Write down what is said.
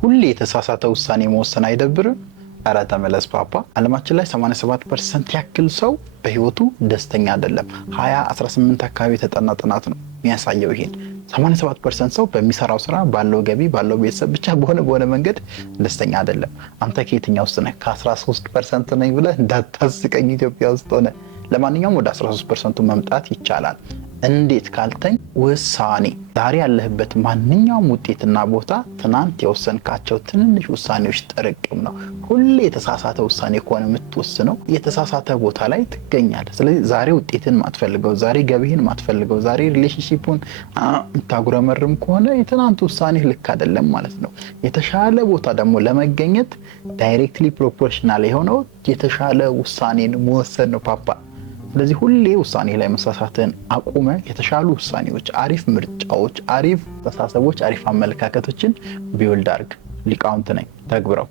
ሁሌ የተሳሳተ ውሳኔ መወሰን አይደብርም? አረ ተመለስ ፓፓ። ዓለማችን ላይ 87% ያክል ሰው በህይወቱ ደስተኛ አይደለም። 2018 አካባቢ የተጠና ጥናት ነው የሚያሳየው ይሄን። 87% ሰው በሚሰራው ስራ ባለው ገቢ ባለው ቤተሰብ ብቻ በሆነ መንገድ ደስተኛ አይደለም። አንተ ከየትኛው ውስጥ ነህ? ከ13% ነኝ ብለህ እንዳታስቀኝ ኢትዮጵያ ውስጥ ሆነ። ለማንኛውም ወደ 13% መምጣት ይቻላል። እንዴት ካልተኝ ውሳኔ። ዛሬ ያለህበት ማንኛውም ውጤትና ቦታ ትናንት የወሰንካቸው ትንንሽ ውሳኔዎች ጥርቅም ነው። ሁሌ የተሳሳተ ውሳኔ ከሆነ የምትወስነው የተሳሳተ ቦታ ላይ ትገኛለህ። ስለዚህ ዛሬ ውጤትን ማትፈልገው፣ ዛሬ ገቢህን ማትፈልገው፣ ዛሬ ሪሌሽንሺፑን ታጉረመርም ከሆነ የትናንት ውሳኔ ልክ አይደለም ማለት ነው። የተሻለ ቦታ ደግሞ ለመገኘት ዳይሬክትሊ ፕሮፖርሽናል የሆነው የተሻለ ውሳኔን መወሰን ነው ፓፓ። ስለዚህ ሁሌ ውሳኔ ላይ መሳሳትን አቁመ የተሻሉ ውሳኔዎች፣ አሪፍ ምርጫዎች፣ አሪፍ አስተሳሰቦች፣ አሪፍ አመለካከቶችን ቢውልድ አድርግ። ሊቃውንት ነኝ፣ ተግብረው።